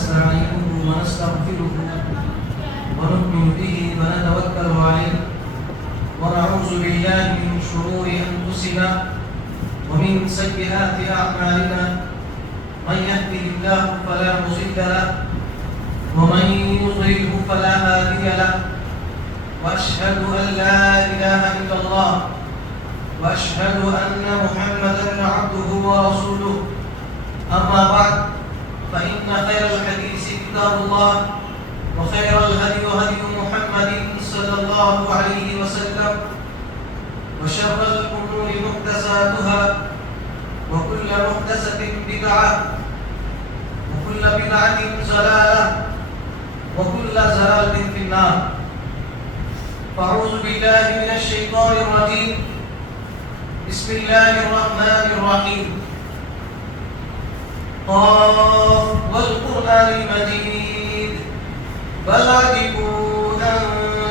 ونستعينه ونستغفره ونؤمن به ونتوكل عليه ونعوذ بالله من شرور أنفسنا ومن سيئات أعمالنا من يهده الله فلا مضل له ومن يضلله فلا هادي له وأشهد أن لا إله إلا الله وأشهد أن محمدا عبده ورسوله أما بعد فإن خير الحديث كتاب الله وخير الهدي هدي محمد صلى الله عليه وسلم وشر الأمور محدثاتها وكل محدثة بدعة وكل بدعة ضلالة وكل ضلالة في النار. فأعوذ بالله من الشيطان الرجيم. بسم الله الرحمن الرحيم. قاف والقرآن المجيد بل عجبوا أن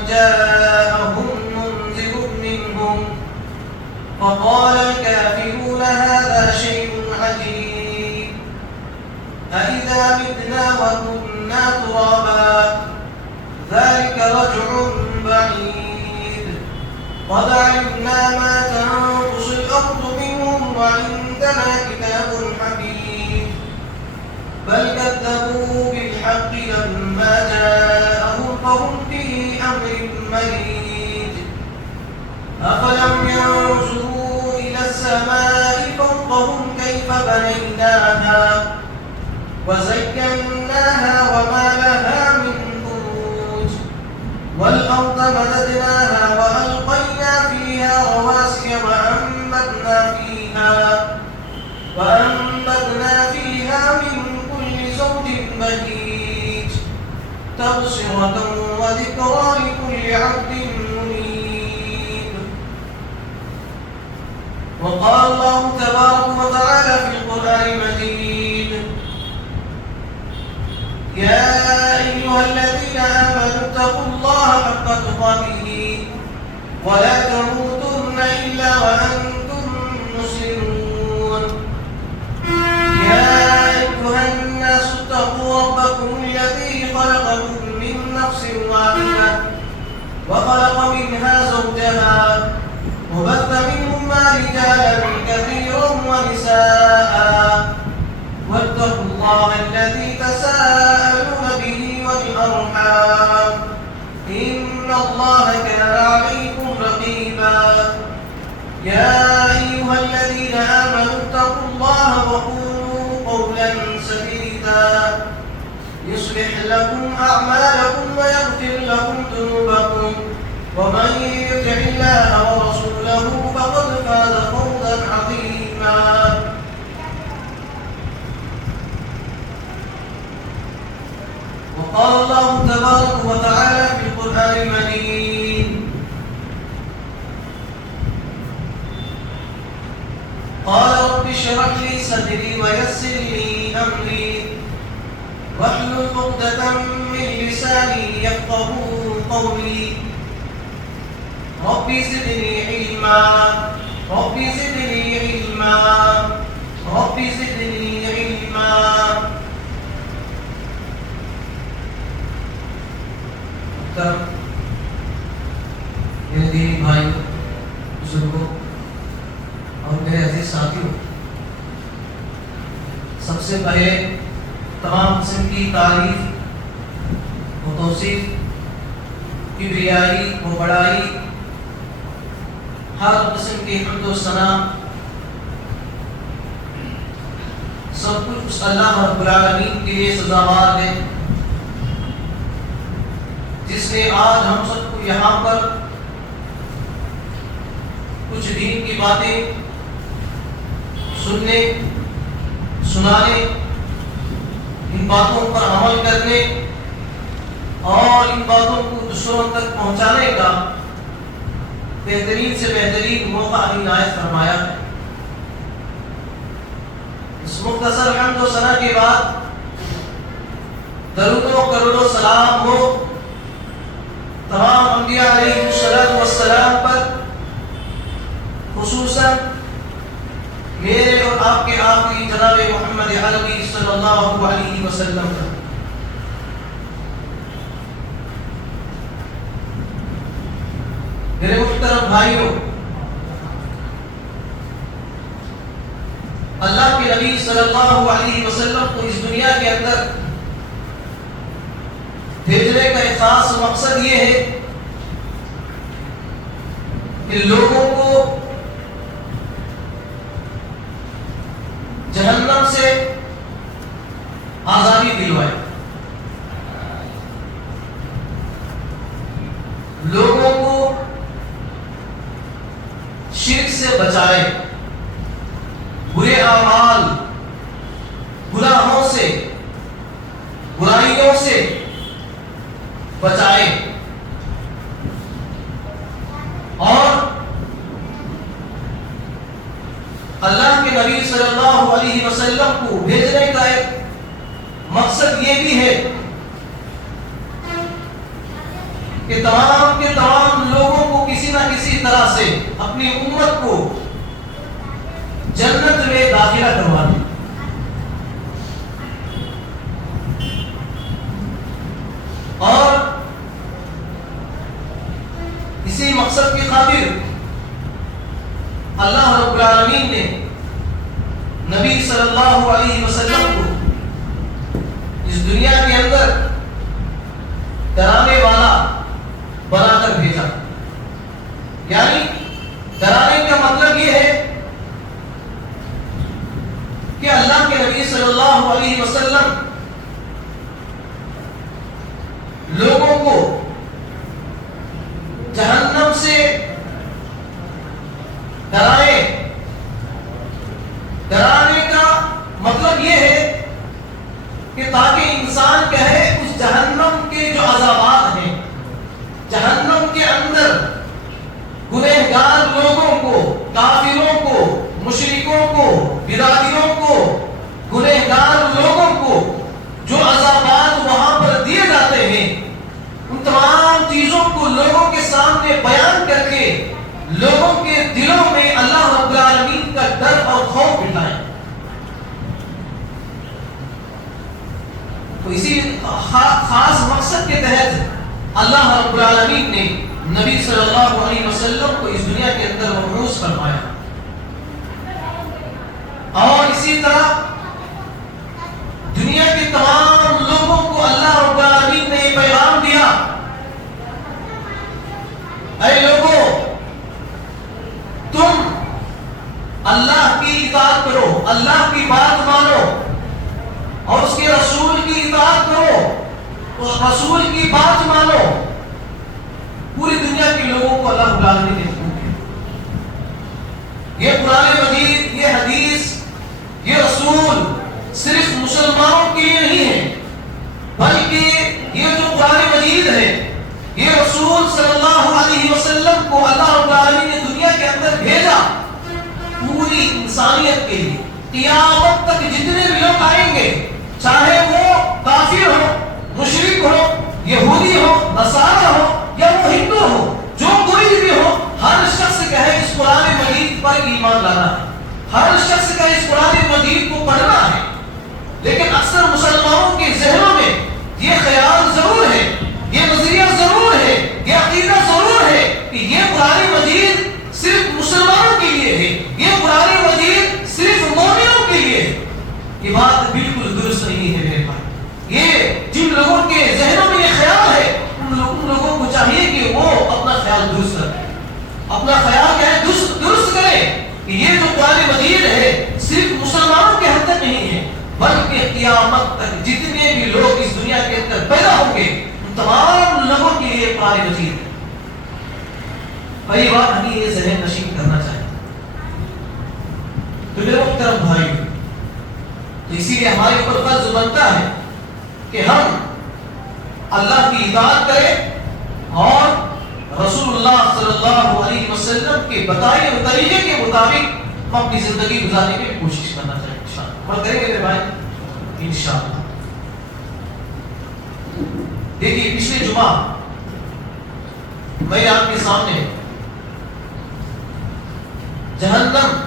جاءهم منذر منهم فقال الكافرون هذا شيء عجيب أإذا متنا وكنا ترابا ذلك رجع بعيد قد علمنا ما تنقص الأرض منهم وعندنا كتاب حفيظ بل كذبوا بالحق لما جاءهم فهم في أمر مريج أفلم ينظروا إلى السماء فوقهم كيف بنيناها وزيناها وما لها من فروج والأرض مددناها وألقينا فيها رواسي وأنبتنا فيها من كل زوج بهيج تبصرة وذكرى لكل عبد منيب. وقال الله تبارك وتعالى في القرآن المجيد يا أيها الذين آمنوا اتقوا الله حق تقاته ولا تموتن إلا وأنتم مسلمون. يا أيها الناس اتقوا ربكم الذي خلقكم من نفس واحدة وخلق منها زوجها وبث منهما رجالا كثيرا ونساء واتقوا الله الذي تساءلون به والأرحام إن الله كان عليكم رقيبا. يا أيها الذين آمنوا اتقوا الله وقولوا قولا سديدا يصلح لكم أعمالكم ويغفر لكم ذنوبكم ومن يطع الله ورسوله فقد فاز فوزا عظيما. وقال الله تبارك وتعالى في القرآن المجيد قال رب اشرح لي صدري ويسر لي أمري واحلل عقدة من لساني يفقهوا قولي ربي زدني علما ربي زدني علما ربي زدني علما. میرے دینی بھائیوں بزرگوں اور میرے عزیز ساتھیوں، سب سے پہلے تمام قسم کی تعریف و توصیف کبریائی و بڑائی ہر قسم کی حمد و ثنا سب کچھ اس اللہ رب العالمین کے لیے سزاوار ہے جس نے آج ہم سب کو یہاں پر کچھ دین کی باتیں سننے سنانے ان باتوں پر عمل کرنے اور ان باتوں کو دوسروں تک پہنچانے کا بہترین سے بہترین موقع عنایت فرمایا ہے. اس مختصر حمد و ثنا کے بعد درود و کرود و سلام ہو تمام انبیاء علیہ السلام پر، خصوصاً میرے اور آپ کے آخری جناب محمد عربی صلی اللہ علیہ وسلم پر. میرے محترم بھائیوں، اللہ کے نبی صلی اللہ علیہ وسلم کو اس دنیا کے اندر بھیجنے کا ایک خاص مقصد یہ ہے کہ لوگوں کو جہنم سے آزادی دلوائے، لوگوں کو شرک سے بچائے، برے اعمال، گناہوں سے، برائیوں سے بچائے، اور اللہ کے نبی صلی اللہ علیہ وسلم کو بھیجنے کا ایک مقصد یہ بھی ہے کہ تمام کے تمام لوگوں کو کسی نہ کسی طرح سے اپنی امت کو جنت میں داخلہ کروا دیں۔ اور اسی مقصد کی خاطر اللہ رب العالمین نے نبی صلی اللہ علیہ وسلم کو اس دنیا کے اندر ڈرانے والا بنا کر بھیجا۔ یعنی ڈرانے کا مطلب یہ ہے کہ اللہ کے نبی صلی اللہ علیہ وسلم لوگوں کو جہنم سے ڈرانے کا مطلب یہ ہے کہ تاکہ انسان کہے اس جہنم کے جو عذابات ہیں، جہنم کے اندر گنہگار لوگوں کو، کافروں کو، مشرکوں کو، بدعتیوں کو، گنہگار لوگوں کو جو عذابات وہاں پر دیے جاتے ہیں، ان تمام چیزوں کو لوگوں کے سامنے بیان کر کے لوگوں کے دلوں میں اللہ رب العالمین کا ڈر اور خوف بٹھائیں۔ تو اسی خاص مقصد کے تحت اللہ رب العالمین نے نبی صلی اللہ علیہ وسلم کو اس دنیا کے اندر مبعوث فرمایا، اور اسی طرح دنیا کے تمام لوگوں کو اللہ رب العالمین نے یہ پیغام دیا، اے لوگوں، تم اللہ کی اطاعت کرو، اللہ کی بات مانو اور اس کے رسول کی اطاعت کرو، اس رسول کی بات مانو۔ پوری دنیا کے لوگوں کو اللہ رب العالمین نے حکم دیا۔ یہ قرآن مجید، یہ حدیث، یہ رسول صرف مسلمانوں کے لیے نہیں ہے، بلکہ یہ جو قرآن مجید ہے، یہ رسول صلی اللہ علیہ وسلم کو اللہ رب العالمین نے دنیا کے اندر بھیجا پوری انسانیت کے لیے۔ قیامت تک جتنے بھی لوگ آئیں گے، چاہے وہ کافر ہو، مشرک ہو، یہودی ہو، نصارہ ہو یا وہ ہندو ہو، جو کوئی بھی ہو، ہر شخص کہے اس قرآن مجید پر ایمان لانا ہے، ہر شخص کا اس قرآن مجید کو پڑھنا ہے۔ لیکن اکثر مسلمانوں کے ذہنوں میں یہ خیال ضرور ہے، یہ نظریہ ضرور ہے، یہ عقیدہ ضرور ہے کہ یہ قرآن مجید صرف مسلمانوں کے لیے ہے، یہ قرآن مجید صرف مومنوں کے لیے ہے۔ یہ بات بالکل درست نہیں ہے میرے بھائی۔ یہ جن لوگوں کے ذہنوں میں یہ خیال ہے، ان لوگوں کو چاہیے کہ وہ اپنا خیال درست کریں، اپنا خیال کیا ہے درست کریں کہ یہ جو قرآن مجید ہے صرف مسلمانوں کے حد تک نہیں ہے، بلکہ قیامت تک جتنے بھی لوگ اس دنیا کے اندر پیدا ہوں گے ان تمام لوگوں کے لیے قرآن مجید ہے۔ پہلی بات ہمیں یہ ذہن نشین کرنا چاہیے۔ تو میرے محترم بھائی، تو اسی لیے ہمارے اوپر فرض بنتا ہے کہ ہم اللہ کی اطاعت کریں اور رسول اللہ صلی اللہ علیہ وسلم کے بتائے ہوئے طریقے کے مطابق ہم اپنی زندگی گزارنے کی کوشش کرنا چاہیے۔ انشاءاللہ اور کریں گے میرے بھائی انشاءاللہ۔ دیکھیے پچھلے جمعہ میں آپ کے سامنے جہنم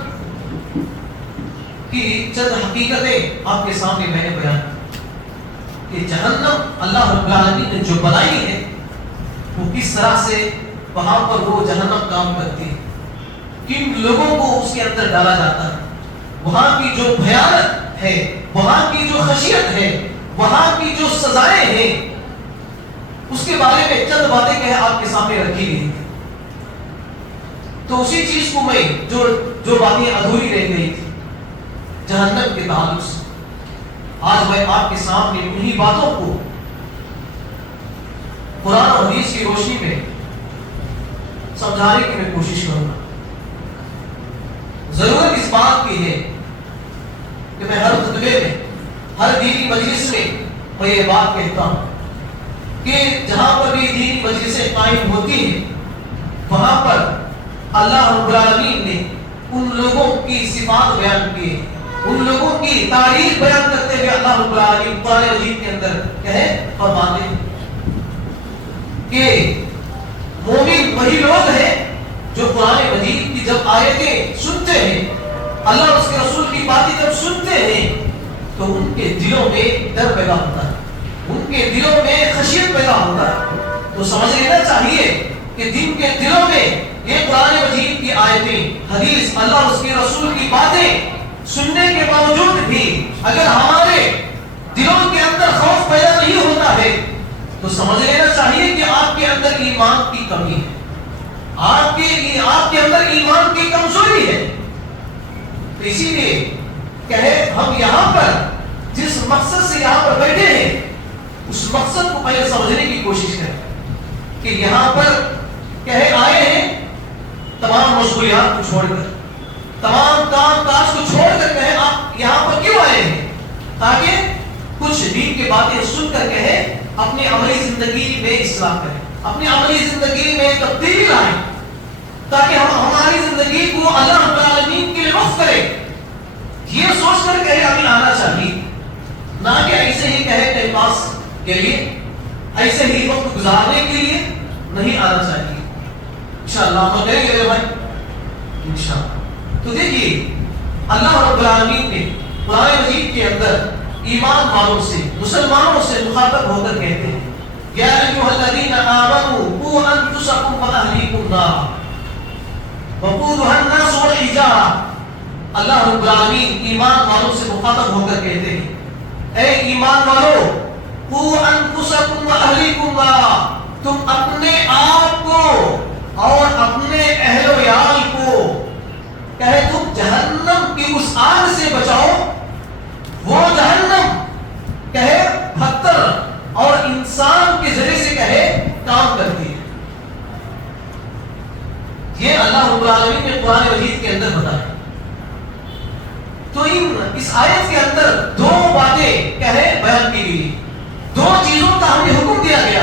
کی چند حقیقتیں آپ کے سامنے میں نے بیان کی کہ جہنم اللہ رب العالمین نے جو بنائی ہے وہ کس طرح سے وہاں پر وہ جہنم کام کرتی ہے، کن لوگوں کو اس کے اندر ڈالا جاتا ہے، وہاں کی جو بھیانت ہے، وہاں کی جو خشیت ہے، وہاں کی جو سزائیں ہیں، اس کے بارے میں چند باتیں کہ آپ کے سامنے رکھی گئی تھی. تو اسی چیز کو میں جو باتیں ادھوری رہ گئی تھی جہنم کے تعلق سے، آج میں آپ کے سامنے انہی باتوں کو قرآن اور حدیث کی روشنی میں سمجھانے کی میں کوشش کروں گا. ضرورت اس بات کی ہے کہ میں ہر خطبے میں، ہر دینی مجلس میں یہ بات کہتا ہوں کہ جہاں پر بھی دینی مجلسیں قائم ہوتی ہیں وہاں پر اللہ رب العالمین نے ان لوگوں کی صفات بیان کی، ان لوگوں کی تعریف بیان کرتے ہوئے اللہ رب العالمین قرآن مجید کے اندر فرماتے ہیں کہ مومن وہی لوگ ہیں جو قرآن مجید کی جب آیتیں سنتے ہیں، اللہ اور اس کے رسول کی باتیں جب سنتے ہیں تو ان کے دلوں میں ڈر پیدا ہوتا ہے، ان کے دلوں میں خشیت پیدا ہوتا ہے. تو سمجھ لینا چاہیے کہ جن کے دلوں میں یہ قرآن مجید کی آیتیں، حدیث، اللہ اور اس کے رسول کی باتیں سننے کے باوجود بھی اگر ہمارے دلوں کے اندر خوف پیدا نہیں ہوتا ہے تو سمجھ لینا چاہیے کہ آپ کے اندر ایمان کی کمی ہے، آپ کے اندر ایمان کی کمزوری ہے. تو اسی لیے کہے ہم یہاں پر جس مقصد سے یہاں پر بیٹھے ہیں اس مقصد کو پہلے سمجھنے کی کوشش کریں کہ یہاں پر کہے آئے ہیں تمام مشغولیات کو چھوڑ کر، تمام کام کاج کو چھوڑ کر کہے آپ یہاں پر کیوں آئے ہیں؟ تاکہ کچھ دین کی باتیں سن کر کہے اپنی عملی زندگی میں اصلاح کریں، اپنی عملی زندگی میں تبدیلی لائیں، تاکہ ہم ہماری زندگی کو اللہ رب العالمین کے لیے وقف کریں. یہ سوچ کر کہے ہمیں آنا چاہیے، نہ کہ ایسے ہی کہے ٹائم پاس کے لیے، ایسے ہی وقت گزارنے کے لیے نہیں آنا چاہیے. انشاءاللہ ہم کریں گے بھائی انشاءاللہ. تو دیکھیے اللہ رب العالمین نے قرآن مجید کے اندر ایمان والوں سے، مسلمانوں سے مخاطب ہو کر کہتے ہیں یا ایھا الذین آمنوا قوا انفسکم واہلیکم نارا وقودھا الناس والحجارہ. اللہ رب العالمین ایمان والوں سے مخاطب ہو کر کہتے ہیں اے ایمان والو قوا انفسکم واہلیکم نارا، تم اپنے آپ کو اور اپنے اہل و عیال کو کہے تم جہنم کی اس آگ سے بچاؤ. وہ جہنم کہے پتھر اور انسان کے ذریعے سے کہے کام کرتی ہے. یہ اللہ رب العالمین نے قرآن مجید کے اندر بتایا. تو اس آیت کے اندر دو باتیں کہے بیان کی گئی، دو چیزوں کا ہمیں حکم دیا گیا.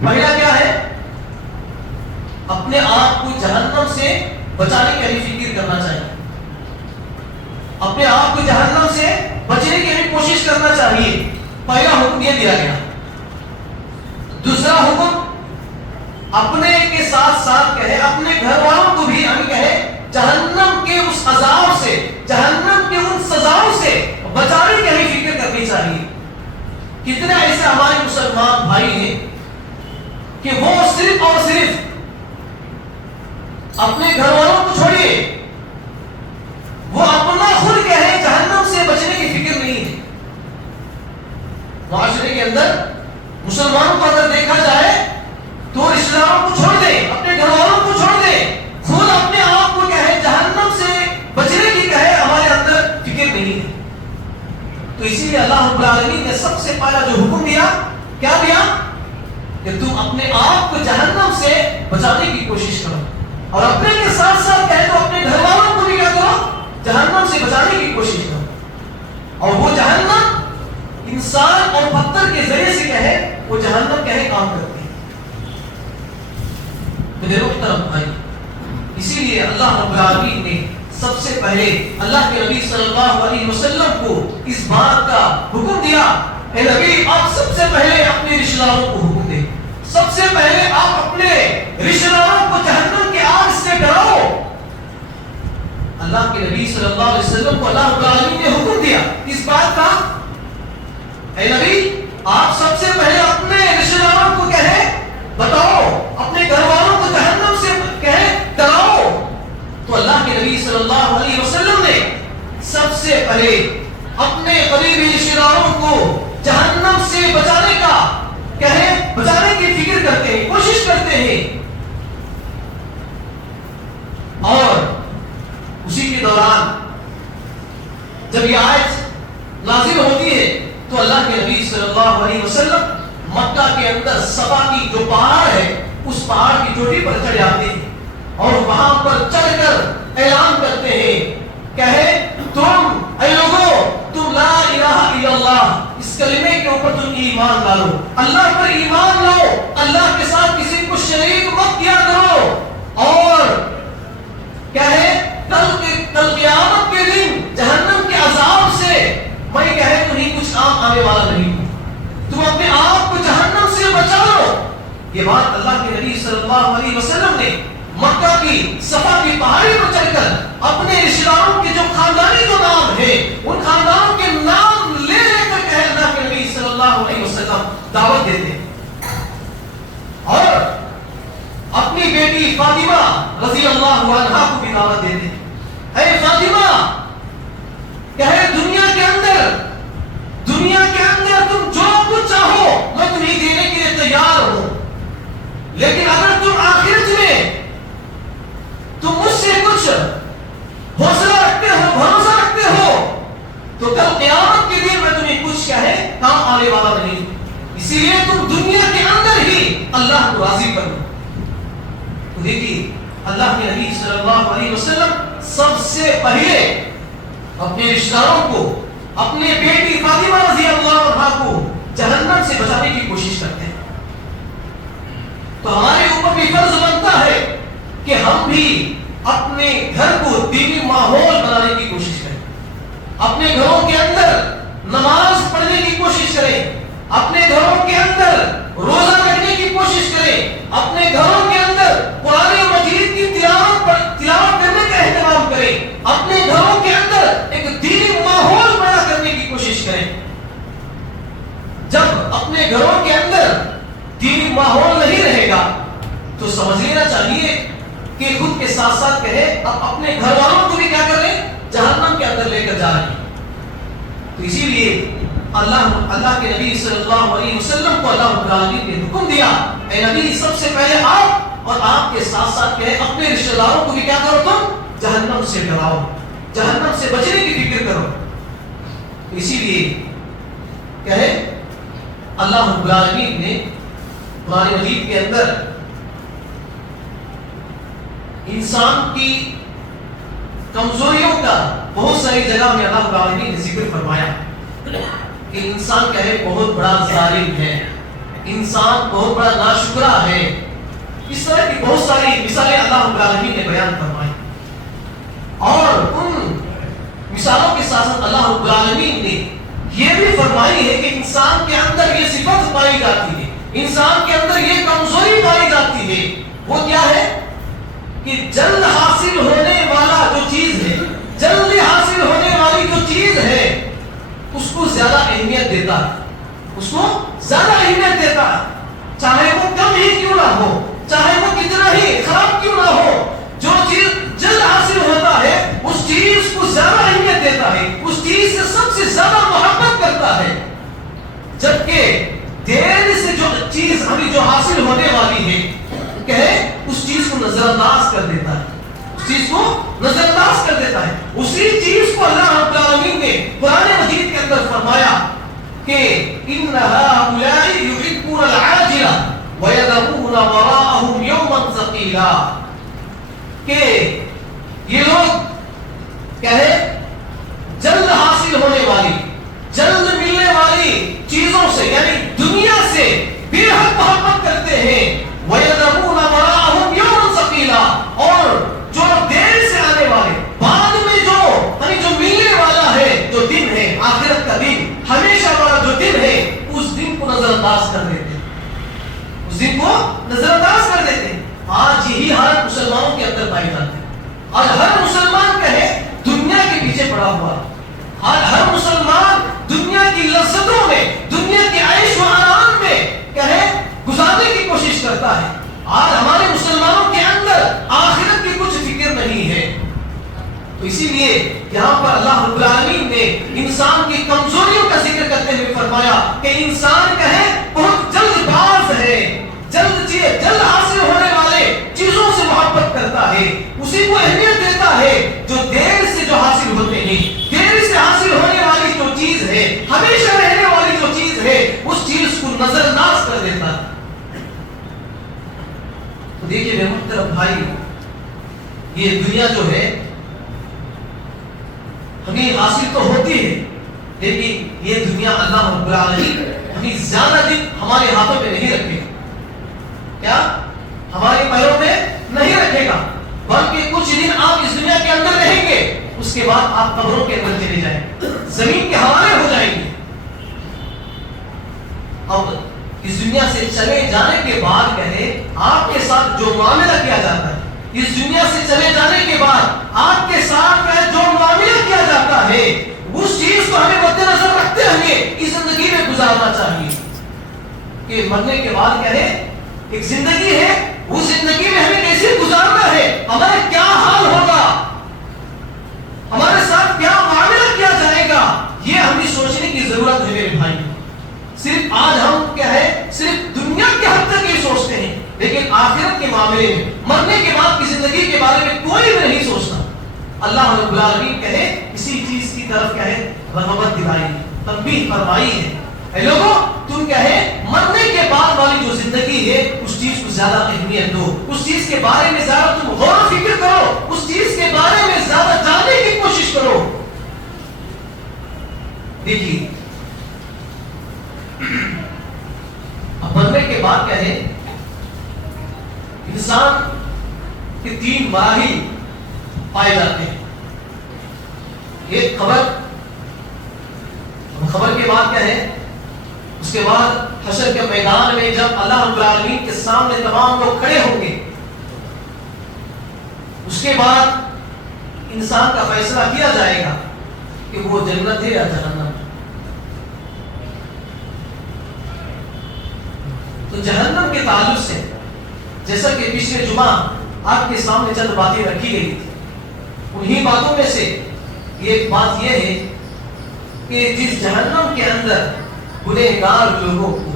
پہلا کیا ہے؟ اپنے آپ کو جہنم سے بچانے کی فکر کرنا چاہیے، اپنے آپ کو جہنم سے بچنے کی کوشش کرنا چاہیے. پہلا حکم یہ دیا گیا. دوسرا حکم اپنے کے ساتھ ساتھ کہے اپنے گھر والوں کو بھی ہم کہے جہنم کے اس عذاب سے، جہنم کے ان سزاؤں سے بچانے کی ہمیں فکر کرنی چاہیے. کتنے ایسے ہمارے مسلمان بھائی ہیں کہ وہ صرف اور صرف اپنے گھر والوں کو چھوڑیے، وہ اپنا خود کہے جہنم سے بچنے کی فکر نہیں ہے. معاشرے کے اندر مسلمانوں کو اگر دیکھا جائے تو رشتہ داروں کو چھوڑ دے، اپنے گھر والوں کو چھوڑ دے، خود اپنے آپ کو کہے جہنم سے بچنے کی کہے ہمارے اندر فکر نہیں ہے. تو اسی لیے اللہ رب العالمین نے سب سے پہلا جو حکم دیا کیا دیا کہ تم اپنے آپ کو جہنم سے بچانے کی کوشش کرو، اور اپنے کے ساتھ ساتھ کہے تو اپنے گھر والوں کو بھی کیا کرو جہنم سے بچانے کی کوشش کرو. اور وہ جہنم انسان اور پتھر کے ذریعے سے کہے وہ جہنم کہے کام کرتی ہے. میرے محترم بھائی، اسی لیے اللہ رب العالمین نے سب سے پہلے اللہ کے نبی صلی اللہ علیہ وسلم کو اس بات کا حکم دیا اے نبی آپ سب سے پہلے اپنے رشتہ داروں کو حکم دیں، سب سے پہلے آپ اپنے رشتہ داروں کو جہنم کی آگ سے ڈراؤ. اللہ کے نبی صلی اللہ علیہ وسلم کو اللہ رب العالمین نے حکم دیا اس بات کا اے نبی آپ سب سے پہلے اپنے رشتہ داروں کو کہے بتاؤ، اپنے گھر والوں کو جہنم رشتہ داروں کو جہنم سے بچانے کا بچانے کی فکر کرتے ہیں، کوشش کرتے ہیں، اور اسی کے دوران جب یہ آیت نازل ہوتی ہے تو اللہ کے نبی صلی اللہ علیہ وسلم مکہ کے اندر صفا کی جو پہاڑ ہے اس پہاڑ کی چوٹی پر چڑھ جاتے ہیں اور وہاں پر چڑھ کر اعلان کرتے ہیں، تم اے لوگوں، تم لا الہ الا اللہ، اس کلمے کے اوپر تم ایمان ڈالو، اللہ پر ایمان لاؤ، اللہ کے ساتھ کسی کو شریک مت کیا کرو، اور کل قیامت کے دن جہنم کے عذاب سے میں تمہیں کچھ کام آنے والا نہیں ہوں، تم اپنے آپ کو جہنم سے بچاؤ۔ یہ بات اللہ کے نبی صلی اللہ علیہ وسلم نے مکہ کی صفا کی پہاڑی پر چڑھ کر اپنے رشتہ داروں کے جو خاندانی جو نام ہے ان خاندانوں کے نام لے کر اللہ کے نبی صلی اللہ علیہ وسلم دعوت دیتے اور اپنی بیٹی فاطمہ رضی اللہ عنہا کو بھی دعوت دیتے، اے فاطمہ، دنیا کے اندر تم جو کچھ چاہو میں تمہیں دینے کے لیے تیار ہوں، لیکن اگر تم آخرت میں تم مجھ سے کچھ حوصلہ رکھتے ہو، بھروسہ رکھتے ہو، تو کل قیامت کے دن میں تمہیں کچھ کام آنے والا نہیں، اسی لیے تم دنیا کے اندر ہی اللہ کو راضی کرو۔ تو دیکھیے اللہ کے نبی صلی اللہ علیہ وسلم سب سے پہلے اپنے رشتہ داروں کو، اپنے بیٹی فاطمہ رضی اللہ عنہا کو جہنم سے بچانے کی کوشش کرتے ہیں۔ تو ہمارے اوپر بھی فرض بنتا ہے کہ ہم بھی اپنے گھر کو دینی ماحول بنانے کی کوشش کریں، اپنے گھروں کے اندر نماز پڑھنے کی کوشش کریں، اپنے گھروں کے اندر روزہ رکھنے کی کوشش کریں، اپنے گھروں کے اندر قرآن مجید کی تلاوت کرنے کا اہتمام کریں، اپنے گھروں کے اندر ایک دینی ماحول پیدا کرنے کی کوشش کریں۔ جب اپنے گھروں کے اندر دینی ماحول نہیں رہے گا تو سمجھ لینا چاہیے کہ خود کے ساتھ ساتھ اب اپنے گھر والوں کو بھی کیا کر رہے ہیں، جہنم کے اندر لے کر جا رہے ہیں۔ تو اسی لیے اللہ کے نبی صلی اللہ علیہ وسلم کو اللہ رب العالمین نے حکم دیا، اے نبی، سب سے پہلے آپ اور آپ کے ساتھ ساتھ اپنے رشتہ داروں کو بھی کیا کرو، تم جہنم سے ڈراؤ، جہنم سے بچنے کی فکر کرو۔ اسی لیے اللہ رب العالمین نے قرآن مجید کے اندر انسان کی کمزوریوں کا بہت ساری جگہ میں اللہ رب العالمین نے ذکر فرمایا کہ انسان بہت بڑا ظالم ہے، انسان بہت بڑا ناشکرا ہے۔ اس طرح کی بہت ساری مثالیں اللہ رب العالمین نے بیان فرمائی، اور ان مثالوں کے ساتھ ساتھ اللہ رب العالمین نے یہ بھی فرمائی ہے کہ انسان کے اندر یہ صفت پائی جاتی ہے، انسان کے اندر یہ کمزوری پائی جاتی ہے، وہ کیا ہے کہ جلد حاصل ہونے والا جو چیز ہے، جلد حاصل ہونے والی جو چیز ہے اس کو زیادہ اہمیت دیتا ہے، اس کو زیادہ اہمیت دیتا ہے، چاہے وہ کم ہی کیوں نہ ہو، چاہے وہ کتنا ہی خراب کیوں نہ ہو، جو چیز جلد حاصل ہوتا ہے اس چیز کو زیادہ اہمیت دیتا ہے، اس چیز سے سب سے زیادہ محبت کرتا ہے، جبکہ دیر سے جو چیز ہمیں جو حاصل ہونے والی ہے اس چیز کو نظر انداز کر دیتا ہے، اس چیز کو نظر انداز کر دیتا ہے۔ اسی چیز کو اللہ رب العالمین نے قرآن مجید کے اندر فرمایا کہ ان هؤلاء يحبون العاجلة ويذرون وراءهم يوما ثقيلا، کہ یہ لوگ جلد حاصل ہونے والی، جلد ملنے والی چیزوں سے یعنی دنیا سے بے حد محبت کرتے ہیں، وَيَذَرُونَ وَرَاءَهُمْ يَوْمًا ثَقِيلًا، اور جو دیر سے آنے والے بعد میں جو ملنے والا ہے، جو دن ہے آخرت کا دن، ہمیشہ والا جو دن ہے، اس دن کو نظر انداز کر دیتے ہیں، اس دن کو نظر انداز کر دیتے ہیں۔ آج یہی حالت مسلمانوں کے اندر پائی جاتی ہے، اور ہر مسلمان دنیا کے پیچھے پڑا ہوا ہے، ہر مسلمان دنیا کی لذتوں میں، دنیا کی عیش و آرام میں گزارنے کی کوشش کرتا ہے۔ آج ہمارے مسلمانوں کے اندر آخرت کی کچھ فکر نہیں ہے۔ تو اسی لیے یہاں پر اللہ رب العالمین نے انسان کی کمزوریوں کا ذکر کہ انسان کہے بہت جلد باز ہے، جلد حاصل ہونے والے چیزوں سے محبت کرتا ہے، اسی کو اہمیت دیتا ہے جو دیر سے جو حاصل ہوتے ہیں، دیر سے حاصل ہونے والی جو چیز ہے، ہمیشہ رہنے والی جو چیز ہے، اس چیز کو نظر انداز کر دیتا ہے۔ تو دیکھیے میرے محترم بھائی، یہ دنیا جو ہے ہمیں حاصل تو ہوتی ہے، لیکن یہ دنیا اللہ رب العالمین ہمیں زیادہ دن ہمارے ہاتھوں میں نہیں رکھے گا۔ کیا ہمارے پیروں میں نہیں رکھے گا، بلکہ کچھ دن آپ اس دنیا کے اندر رہیں گے، اس کے بعد آپ قبروں کے اندر چلے جائیں گے، زمین کے حوالے ہو جائیں گے۔ اب اس دنیا سے چلے جانے کے بعد کہے آپ کے ساتھ جو معاملہ کیا جاتا ہے، اس دنیا سے چلے جانے کے بعد آپ کے ساتھ جو معاملہ کیا جاتا ہے، اس چیز کو ہمیں مد نظر رکھتے ہوئے اس زندگی میں گزارنا چاہیے کہ مرنے کے بعد کہے ایک زندگی ہے، اس زندگی میں ہمیں کیسے گزارنا ہے، ہمارا کیا حال ہوگا، ہمارے ساتھ کیا معاملہ کیا جائے گا، یہ ہمیں سوچنے کی ضرورت ہے میرے بھائی۔ صرف آج ہم کیا ہے صرف دنیا کے حد تک یہ سوچتے ہیں، لیکن آخرت کے معاملے میں مرنے کے بعد کی زندگی کے بارے میں کوئی بھی نہیں سوچتا۔ اللہ رب العالمین کہے اسی چیز کی طرف کہے رغبت دلائی ہے، تنبیہ فرمائی ہے، اے لوگوں تم کہے مرنے کے بعد والی جو زندگی ہے اس چیز کو زیادہ اہمیت دو، اس چیز کے بارے میں زیادہ تم غور و فکر کرو، اس چیز کے بارے میں زیادہ جاننے کی کوشش کرو۔ دیکھیے اب مرنے کے بعد کیا ہے، انسان کے 3 مراحل پائے جاتے ہیں۔ ایک خبر کے بعد کیا ہے، اس کے بعد حشر کے میدان میں جب اللہ رب العالمین کے سامنے تمام لوگ کھڑے ہوں گے، اس کے بعد انسان کا فیصلہ کیا جائے گا کہ وہ جنت ہے یا جہنم۔ تو جہنم کے تعلق سے جیسا کہ پچھلے جمعہ آپ کے سامنے چند باتیں رکھی گئی تھی، انہی باتوں میں سے ایک بات یہ ہے کہ جس جہنم کے اندر گنہگار لوگوں کو،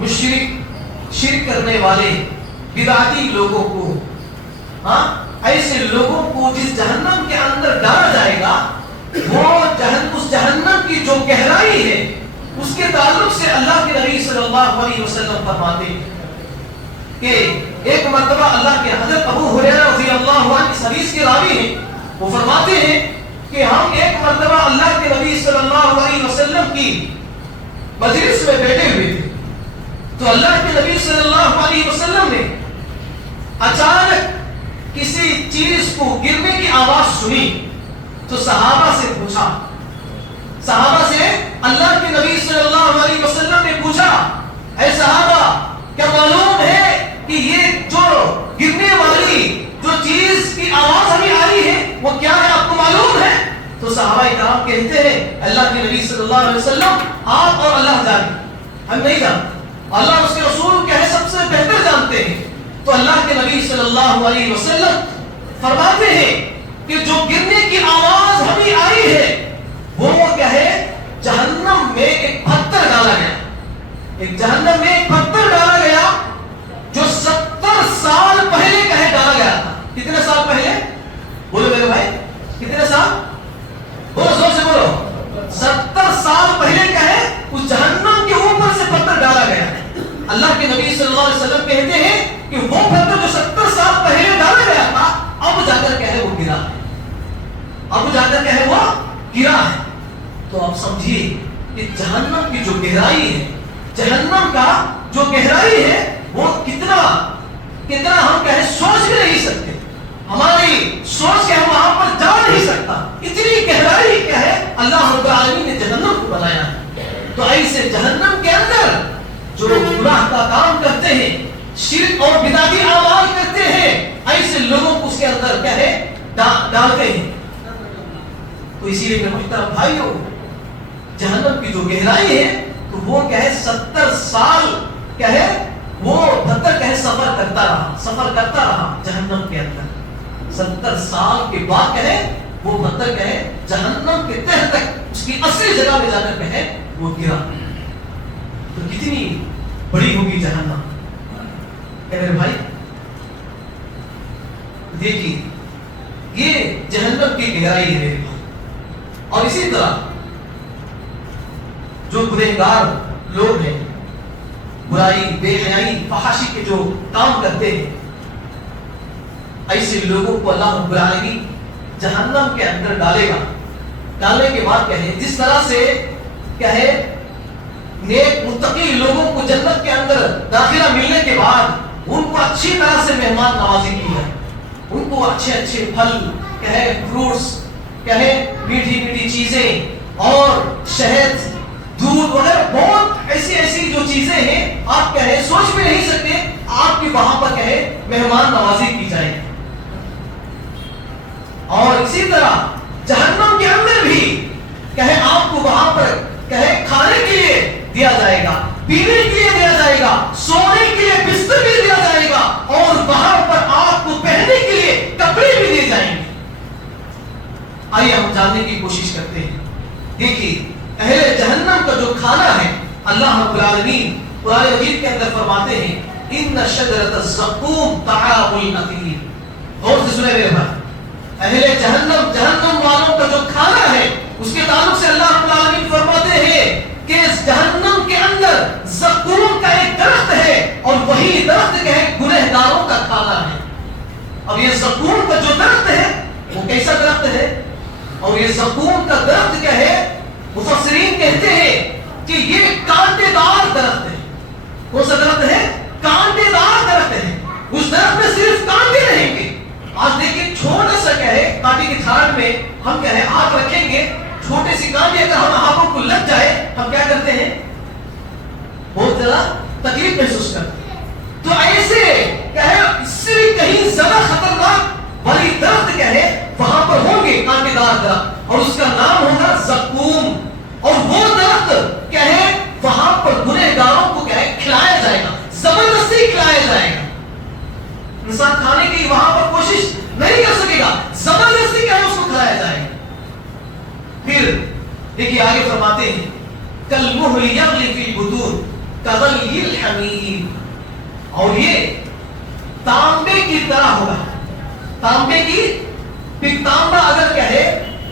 مشرک، شرک کرنے والے، بدعتی لوگوں کو، ایسے لوگوں کو جس جہنم کے اندر ڈالا جائے گا، وہ اس جہنم کی جو گہرائی ہے اس کے تعلق سے اللہ کے نبی صلی اللہ علیہ وسلم فرماتے ہیں کہ ایک مرتبہ اللہ کے حضرت ابو ہریرہ رضی اللہ عنہ اس حدیث کے راوی ہیں، وہ فرماتے ہیں کہ ہم ایک مرتبہ اللہ کے نبی صلی اللہ علیہ وسلم کی مجلس میں بیٹھے ہوئے تھے، تو اللہ کے نبی صلی اللہ علیہ وسلم نے اچانک کسی چیز کو گرنے کی آواز سنی، تو صحابہ سے پوچھا، صحابہ سے اللہ کے نبی صلی اللہ علیہ وسلم نے پوچھا، اے صحابہ کیا معلوم ہے کہ یہ جو گرنے والی جو چیز کی آواز ہمیں آ رہی ہے وہ کیا ہے، آپ کو معلوم ہے؟ تو صحابہ کرام کہتے ہیں اللہ کے نبی صلی اللہ علیہ وسلم آپ اور اللہ جانتے، ہم نہیں جانتے، اللہ اس کے رسول کیا ہے سب سے بہتر جانتے ہیں۔ تو اللہ کے نبی صلی اللہ علیہ وسلم فرماتے ہیں کہ جو گرنے کی آواز ہمیں آئی ہے وہ کیا ہے، جہنم میں ایک پتھر ڈالا گیا، ایک جہنم میں ایک پتھر ڈالا گیا جو 70 سال پہلے کہے ڈالا گیا تھا۔ کتنے سال پہلے؟ بولو میرے بھائی، کتنے سال؟ بولو زور سے بولو۔ 70 سال پہلے کہے اس جہنم کے اوپر سے پتھر ڈالا گیا۔ اللہ کے نبی صلی اللہ علیہ وسلم کہتے ہیں کہ وہ پتھر جو 70 سال پہلے ڈالا گیا تھا اب جا کر کہے وہ گرا ہے، اب جا کر کہے وہ گرا ہے۔ تو آپ سمجھیے کہ جہنم کی جو گہرائی ہے، جہنم کا جو گہرائی ہے وہ کتنا ہم کہیں سوچ بھی نہیں سکتے، ہماری سوچ کے ہم وہاں پر جا نہیں سکتا، اتنی گہرائی کیا ہے اللہ رب العالمین نے جہنم کو بنایا ہے۔ تو ایسے جہنم کے اندر جو گناہ کا کام کرتے ہیں، شرک اور بدعتی اعمال کرتے ہیں، ایسے لوگوں کو اس کے اندر کیا ہے ڈالتے ہیں۔ تو اسی لیے میرے محترم بھائیوں، جہنم کی جو گہرائی ہے تو وہ کیا ہے 70 سال کیا ہے وہ پتھر کیا ہے سفر کرتا رہا جہنم کے اندر۔ 70 سال کے بعد کیا ہے وہ پتھر کیا ہے جہنم کے تہ تک اس کی اصلی جگہ میں جا کر کیا ہے وہ گرا۔ تو کتنی بڑی ہوگی جہنم. میرے بھائی دیکھیے یہ جہنم کی گہرائی ہے میرے بھائی. اور اسی طرح جو گنہگار لوگ ہیں، برائی، بے حیائی، فحاشی کے جو کام کرتے ہیں، ایسے لوگوں کو اللہ رب العالمین جہنم کے اندر ڈالے گا. ڈالنے کے بعد کہے جس طرح سے کہے نیک متقی لوگوں کو جنت کے اندر داخلہ ملنے کے بعد ان کو اچھی طرح سے مہمان نوازی کی ہے، ان کو اچھے اچھے پھل کہے، فروٹس کہے، میٹھی میٹھی چیزیں اور شہد، دودھ وغیرہ بہت ایسی ایسی جو چیزیں ہیں آپ کہے سوچ بھی نہیں سکتے، آپ کی وہاں پر کہے مہمان نوازی کی جائے. اور اسی طرح جہنم کے اندر بھی کہے آپ کو وہاں پر کہے کھانے کے لیے دیا جائے گا، پینے کے لیے دیا جائے گا، سونے کے لیے بستر بھی دیا جائے گا، اور وہاں پر آپ کو پہننے کے لیے کپڑے بھی دیے جائیں گے. آئیے ہم جاننے کی کوشش کرتے ہیں. دیکھیے اہل جہنم کا جو کھانا ہے اللہ رب العالمین قرآن مجید کے اندر فرماتے ہیں ان شجرۃ الزقوم طعام الاثیم. غور سے سنیں میرے بھائی، اہل جہنم، جہنم والوں کا جو کھانا ہے اس کے تعلق سے اللہ رب العالمین فرماتے ہیں کہ اس جہنم کے اندر زقوم کا ایک درخت ہے اور وہی درخت کہ گنہگاروں کا کھانا ہے. اب یہ زقوم کا جو درخت ہے وہ کیسا درخت ہے؟ اور یہ زقوم کا درخت کیا ہے؟ مفسرین کہتے ہیں کہ یہ کانٹے دار درخت ہے. کون سا درخت ہے؟ کانٹے دار درخت ہے. اس درخت میں صرف کانٹے رہیں گے. آج دیکھیں چھوٹا سا کیا ہے کانٹے کی تھاٹ میں ہم کیا ہے ہاتھ رکھیں گے، چھوٹے سی کانٹے اگر ہم ہاتھوں کو لگ جائے ہم کیا کرتے ہیں؟ بہت زیادہ تکلیف محسوس کرتے ہیں. تو ایسے کیا ہے اس سے بھی کہیں زیادہ خطرناک والی درخت کیا ہے وہاں پر ہوں گے کانٹے دار درخت، اور اس کا نام ہوگا زقوم. اور وہ درخت کیا ہے وہاں پر گنہگاروں کو کیا ہے کھلایا جائے گا، زبردستی کھلایا جائے گا. انسان کھانے کی وہاں پر کوشش نہیں کر سکے گا، زبردستی کیا ہے اس کو کھلایا جائے گا. پھر دیکھیے آگے فرماتے ہیں کالمہل یغلی فی البطون کغلی الحمیم. اور یہ تانبے کی طرح ہوگا. تانبے کی تانبا اگر کیا ہے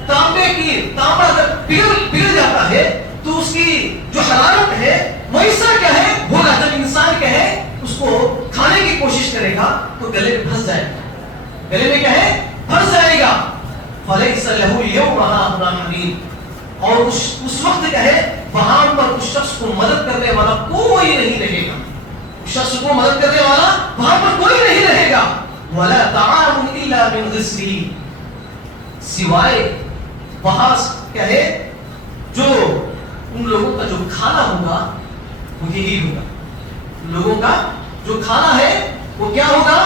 تانبا اگر پگھل جاتا ہے تو اس کی جو حرارت ہے ویسا کیا ہے ہوگا. جب انسان کیا ہے اس کو کھانے کی کوشش کرے گا تو گلے میں پھنس جائے گا، گلے میں کیا ہے پھنس جائے گا. فلیس لہ اليوم ہاہنا حمیم. اور اس وقت کیا ہے وہاں پر اس شخص کو مدد کرنے والا کوئی نہیں رہے گا. اس شخص کو مدد کرنے والا وہاں پر کوئی نہیں رہے گا. ولا طعام الا من غسلین. سوائے وہاں کیا ہے جو ان لوگوں کا جو کھانا ہوگا وہ یہی ہوگا. لوگوں کا جو کھانا ہے وہ کیا ہوگا؟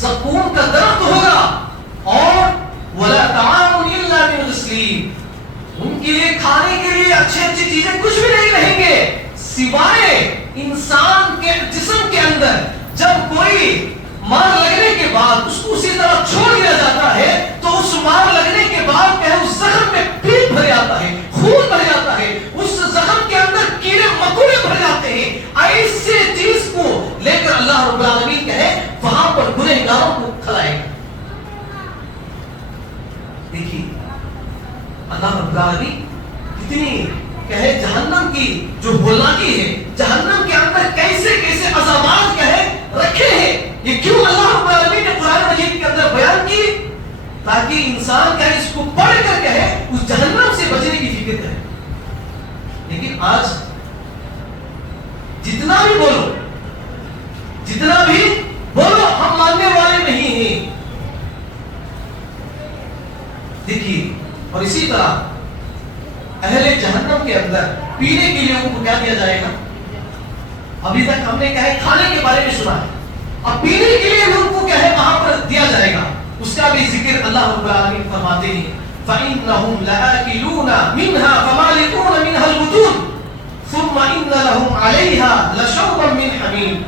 زقوم کا درخت ہوگا. اور ولا طعام الا من غسلین. ان کے لیے کھانے کے لیے اچھی اچھی چیزیں کچھ بھی نہیں رہیں گے سوائے انسان کے جسم کے اندر جب کوئی مار لگنے کے بعد اس کو اسی طرح چھوڑ دیا جاتا ہے تو اس مار لگنے کے بعد کیا اس زخم میں پیپ بھر جاتا ہے، خون بھر جاتا ہے، اس زخم کے اندر کیڑے مکوڑے بھر جاتے ہیں. ایسے چیز کو لے کر اللہ رب العالمین کہے وہاں پر گنہگاروں کو کھلائے گا. دیکھیے اللہ رب العالمین کتنی کہے جہنم کی جو ہولناکی ہے، جہنم کے اندر کیسے کیسے عذابات کہے رکھے ہیں. یہ کیوں اللہ رب العالمین نے قرآن مجید کے اندر بیان کی؟ تاکہ انسان کہے اس کو پڑھ کر کہے اس جہنم سے بچنے کی فکر کرے. لیکن آج جتنا بھی بولو ہم ماننے والے نہیں ہیں. دیکھیے اور اسی طرح اہل جہنم کے اندر پینے کے لیے ان کو کیا دیا جائے گا؟ ابھی تک ہم نے کہا ہے کھانے کے بارے میں سنا ہے، اب پینے کے لیے ان کو کیا ہے وہاں پر دیا جائے گا. اس کا بھی ذکر اللہ رب العالمین فرماتے ہیں فَإِنَّهُمْ لَآكِلُونَ مِنْهَا فَمَالِئُونَ مِنْهَا الْبُطُونَ ثُمَّ إِنَّ لَهُمْ عَلَيْهَا لَشَوْبًا مِنْ حَمِيمٍ.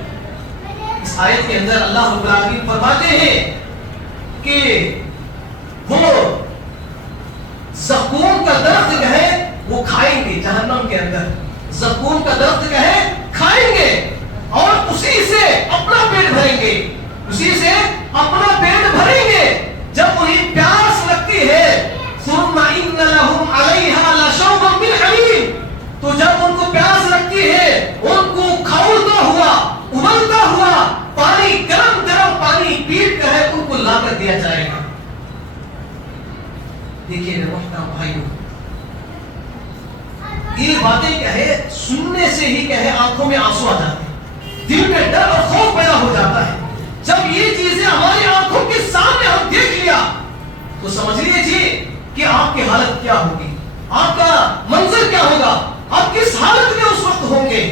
اس آیت کے اندر اللہ رب العالمین فرماتے ہیں کہ وہ زقوم کا درخت ہے وہ کھائیں گے. جہنم کے اندر زقوم کا درخت ہے کھائیں گے اور اسی سے اپنا پیٹ بھریں گے، اسی سے اپنا پیٹ بھریں گے۔ جب انہیں پیاس لگتی ہے ثم ان لهم علیہا لشوبا من حمیم، تو جب ان کو پیاس لگتی ہے ان کو کھولتا ہوا ابلتا ہوا پانی، گرم گرم پانی پیٹ کر ہے ان کو لا کر دیا جائے گا۔ دیکھیے میرے محترم بھائیوں، یہ باتیں کیا ہے سننے سے ہی کیا ہے آنکھوں میں آنسو آ جاتے ہیں، دل میں ڈر اور خوف پیدا ہو جاتا ہے۔ جب یہ چیزیں ہماری آنکھوں کے سامنے ہم دیکھ لیا تو سمجھ لیجیے کہ آپ کی حالت کیا ہوگی، آپ کا منظر کیا ہوگا، آپ کس حالت میں اس وقت ہوں گے۔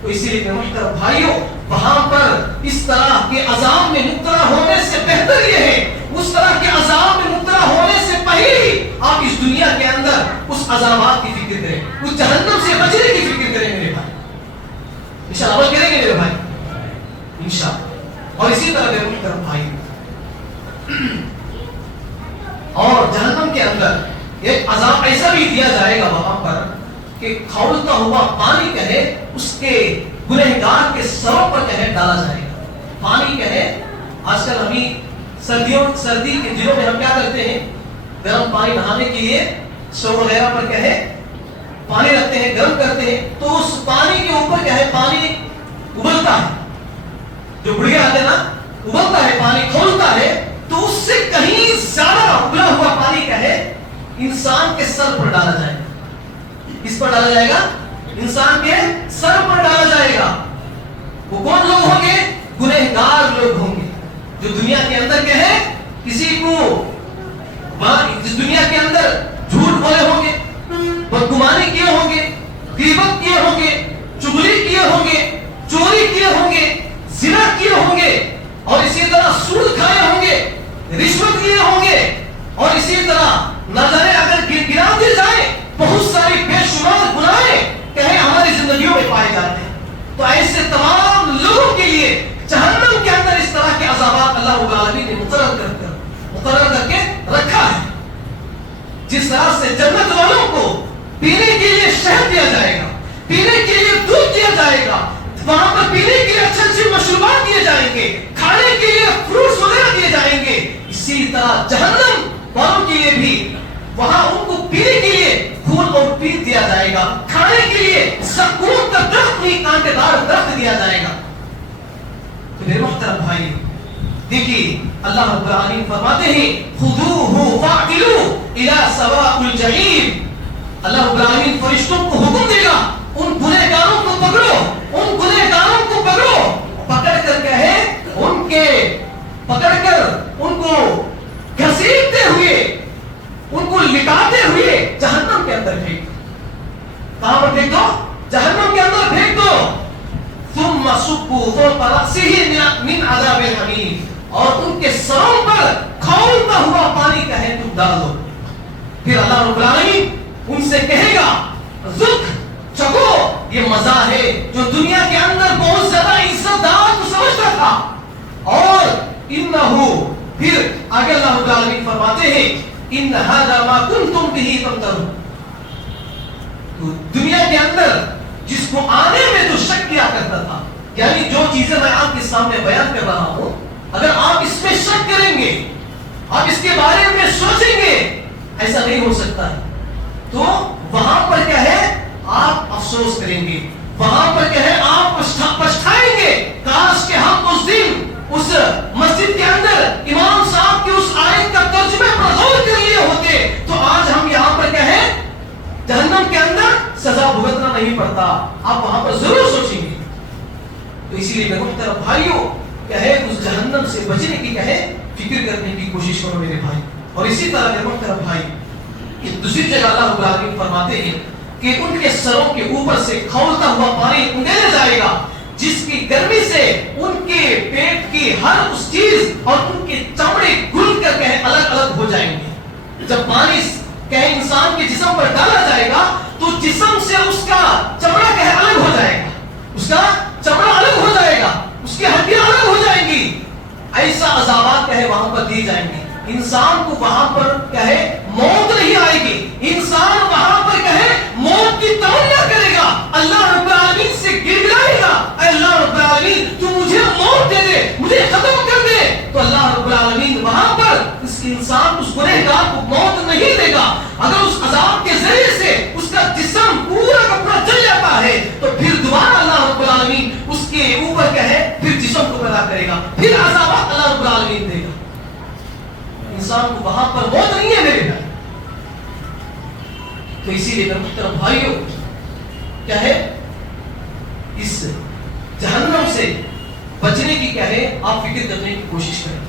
تو اسی لیے محترم بھائیوں، وہاں پر اس طرح کے عذاب میں مبتلا ہونے سے بہتر یہ ہے، اس طرح کے عذاب میں مبتلا ہونے سے پہلے آپ اس دنیا کے اندر اس عذابات کی فکر کریں، اس جہنم سے بچنے کی فکر کریں میرے بھائی، انشاءاللہ عمل کریں گے میرے بھائی انشاءاللہ۔ اور اسی طرح میرے محترم بھائی، اور جہنم کے اندر ایک عذاب ایسا بھی دیا جائے گا وہاں پر کہ کھولتا ہوا پانی کہے اس کے گنہگار کے سروں پر کہے ڈالا جائے گا۔ پانی کہے آج کل ہمیں سردی کے دنوں میں ہم کیا کرتے ہیں، گرم پانی نہانے کے لیے سٹو وغیرہ پر کہے پانی رکھتے ہیں، گرم کرتے ہیں، تو اس پانی کے اوپر کہے پانی ابلتا ہے، جو بڑھیا آتے نا ابلتا ہے پانی، کھولتا ہے، تو اس سے کہیں زیادہ ابلا ہوا پانی کہے انسان کے سر پر ڈالا جائے گا۔ کس پر ڈالا جائے گا؟ انسان کے سر پر ڈالا جائے گا۔ وہ کون لوگ ہوں گے؟ گنہگار لوگ ہوں گے، جو دنیا کے اندر کہے کسی کو اس دنیا کے اندر جھوٹ بولے ہوں گے، بدگمانی کیے ہوں گے، غیبت کیے ہوں گے، چغلی کیے ہوں گے، چوری کیے ہوں گے، زنا کیے ہوں گے، اور اسی طرح سود کھائے ہوں گے، رشوت لیے ہوں گے، اور اسی طرح نہ جانے اگر گنا دی جائے بہت ساری بے شمار گناہیں کہیں ہماری زندگیوں میں پائے جاتے ہیں۔ تو ایسے تمام لوگوں کے لیے جہنم کے اندر اس طرح کے عذابات اللہ رب العالمین نے مقرر کر کے رکھا ہے۔ جس طرح سے جنت والوں کو پینے کے لیے شہد دیا جائے گا، پینے کے لیے دودھ دیا جائے گا، وہاں پر پینے کے لیے اچھے اچھے مشروبات دیے جائیں گے، کھانے کے لیے فروٹس وغیرہ دیے جائیں گے، اسی طرح جہنم والوں کے لیے بھی وہاں ان کو پینے کے لیے خون اور پیٹ دیا جائے گا، کھانے کے لیے زقوم کا درخت بھی کانٹے دار درخت دیا جائے گا۔ تو میرے محترم بھائی دیکھیے اللہ رب العالمین فرماتے ہیں خذوہ فاعتلوا الی سواء الجحیم، اللہ رب العالمین فرشتوں کو حکم دے گا ان گنہگاروں کو پکڑو، ان گنہگاروں کو پکڑو، پکڑ کر کہے پکڑ کر ان کو گھسیٹتے ہوئے، ان کو لٹاتے ہوئے جہنم کے اندر پھینک دو۔ کہاں پر پھینک دو؟ جہنم کے اندر پھینک دو۔ ثم صبوا فوق رأسه من عذاب الحمیم، اور ان کے سروں پر کھولتا ہوا پانی کہے تم ڈال دو۔ پھر اللہ رب العالمین ان سے کہے گا ذق، چکو، یہ مزہ ہے جو دنیا کے اندر بہت زیادہ عزت دار تو سمجھتا تھا۔ اور انہو، پھر آگے اللہ رب العالمین فرماتے ہیں ان ھذا ما کنتم به تمترون، تو دنیا کے اندر جس کو آنے میں جو شک کیا کرتا تھا، یعنی جو چیزیں میں آپ کے سامنے بیان کر رہا ہوں، اگر آپ اس میں شک کریں گے، آپ اس کے بارے میں سوچیں گے، ایسا نہیں ہو سکتا ہے، تو وہاں پر کیا ہے آپ افسوس کریں گے، وہاں پر کیا ہے آپ پچھتائیں گے، کاش کہ ہم اس دن اس مسجد کے اندر امام صاحب کی اس آیت کا ترجمہ پر غور کر لیے ہوتے تو آج ہم یہاں پر کیا ہے جہنم کے اندر سزا بھگتنا نہیں پڑتا۔ آپ وہاں پر ضرور سوچیں گے۔ تو اسی لیے میرے محترم بھائیوں کیا ہے اس جہنم سے بچنے کی کیا ہے فکر کرنے کی کوشش کرو میرے بھائی۔ اور اسی طرح میرے محترم بھائی دوسری جگہ اللہ رب العالمین فرماتے ہیں کہ ان کے سروں کے اوپر سے کھولتا ہوا پانی انڈیلا جائے گا، جس کی گرمی سے ان کے پیٹ کی ہر اس چیز اور ان کے چمڑے گل کر کے الگ الگ ہو جائیں گے۔ جب پانی کہیں انسان کے جسم پر ڈالا جائے گا تو جسم سے اس کا چمڑا کہیں الگ ہو جائے گا، اس کا چمڑا الگ ہو جائے گا، اس کی ہڈیاں الگ ہو جائیں گی۔ ایسا عذابات کہے وہاں پر دی جائیں گے، انسان کو وہاں پر کہے موت نہیں آئے گی، انسان وہاں پر کہے موت کی تمنا کرے گا، اللہ رب العالمین سے گڑگڑائے گا العالمین تو مجھے موت دے دے، مجھے ختم کر دے، تو اللہ رب العالمین وہاں پر اس انسان اس گنہگار کو موت نہیں دے گا۔ اگر اس عذاب کے ذریعے سے اس کا جسم پورا کا پورا جل جاتا ہے تو پھر دوبارہ اللہ رب العالمین اس کے اوپر کیا ہے پھر جسم کو پیدا کرے گا، پھر عذابات اللہ رب العالمین دے گا۔ انسان کو وہاں پر موت نہیں ہے میرے بھائی۔ تو اسی لیے میرے محترم بھائیوں کیا ہے اس جہنم سے بچنے کی کیا ہے آپ فکر کرنے کی کوشش کریں۔